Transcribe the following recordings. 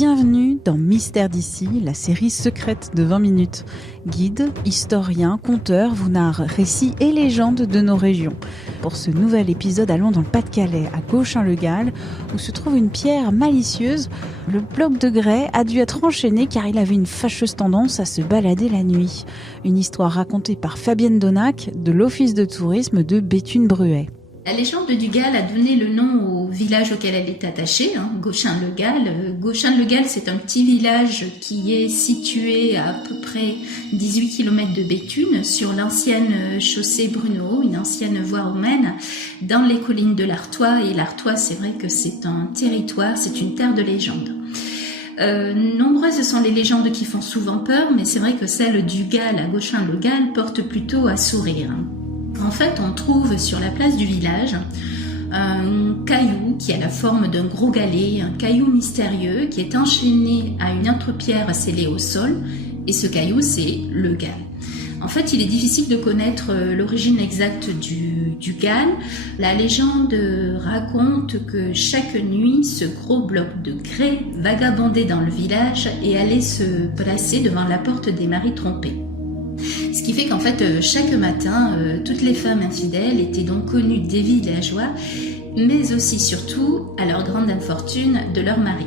Bienvenue dans Mystère d'ici, la série secrète de 20 minutes. Guides, historiens, conteurs vous narrent récits et légendes de nos régions. Pour ce nouvel épisode, allons dans le Pas-de-Calais, à Gauchin-le-Gall, où se trouve une pierre malicieuse. Le bloc de grès a dû être enchaîné car il avait une fâcheuse tendance à se balader la nuit. Une histoire racontée par Fabienne Donac de l'Office de tourisme de Béthune-Bruay. La légende du Gall a donné le nom au village auquel elle est attachée, Gauchin-le-Gall. Gauchin-le-Gall, c'est un petit village qui est situé à peu près 18 km de Béthune, sur l'ancienne chaussée Brunehaut, une ancienne voie romaine, dans les collines de l'Artois. Et l'Artois, c'est vrai que c'est un territoire, c'est une terre de légende. Nombreuses sont les légendes qui font souvent peur, mais c'est vrai que celle du Gall à Gauchin-le-Gall porte plutôt à sourire. En fait, on trouve sur la place du village un caillou qui a la forme d'un gros galet, un caillou mystérieux qui est enchaîné à une autre pierre scellée au sol, et ce caillou, c'est le Gall. En fait, il est difficile de connaître l'origine exacte du Gall. La légende raconte que chaque nuit, ce gros bloc de grès vagabondait dans le village et allait se placer devant la porte des maris trompés. Ce qui fait qu'en fait, chaque matin, toutes les femmes infidèles étaient donc connues des villageois, mais aussi surtout, à leur grande infortune, de leur mari.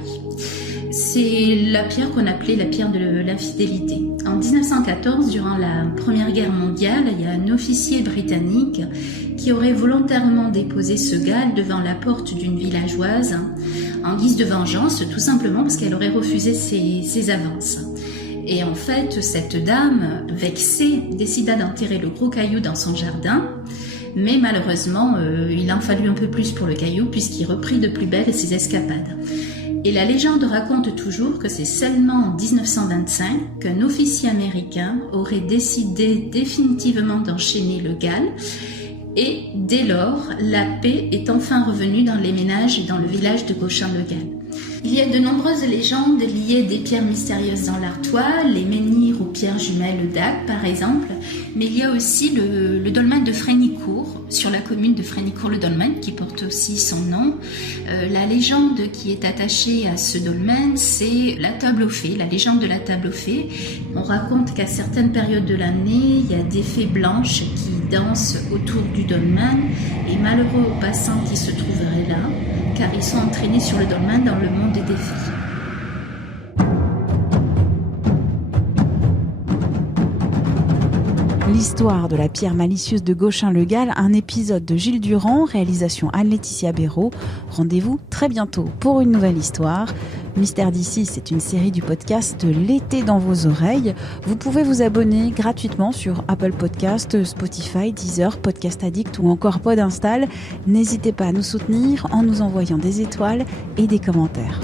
C'est la pierre qu'on appelait la pierre de l'infidélité. En 1914, durant la Première Guerre mondiale, il y a un officier britannique qui aurait volontairement déposé ce Gall devant la porte d'une villageoise en guise de vengeance, tout simplement parce qu'elle aurait refusé ses avances. Et en fait, cette dame, vexée, décida d'enterrer le gros caillou dans son jardin. Mais malheureusement, il en fallut un peu plus pour le caillou puisqu'il reprit de plus belle ses escapades. Et la légende raconte toujours que c'est seulement en 1925 qu'un officier américain aurait décidé définitivement d'enchaîner le Gall. Et dès lors, la paix est enfin revenue dans les ménages et dans le village de Gauchin-le-Gall. Il y a de nombreuses légendes liées des pierres mystérieuses dans l'Artois, les menhirs ou pierres jumelles d'Agde par exemple, mais il y a aussi le dolmen de Frénicourt, sur la commune de Frénicourt-le-Dolmen, qui porte aussi son nom. La légende qui est attachée à ce dolmen, c'est la table aux fées, la légende de la table aux fées. On raconte qu'à certaines périodes de l'année, il y a des fées blanches qui dansent autour du dolmen, et malheureux aux passants qui se trouveraient là, car ils sont entraînés sur le dolmen dans le monde des fées. L'histoire de la pierre malicieuse de Gauchin-le-Gall, un épisode de Gilles Durand, réalisation Anne-Laetitia Béraud. Rendez-vous très bientôt pour une nouvelle histoire. Mystère d'ici, c'est une série du podcast L'été dans vos oreilles. Vous pouvez vous abonner gratuitement sur Apple Podcasts, Spotify, Deezer, Podcast Addict ou encore Podinstall. N'hésitez pas à nous soutenir en nous envoyant des étoiles et des commentaires.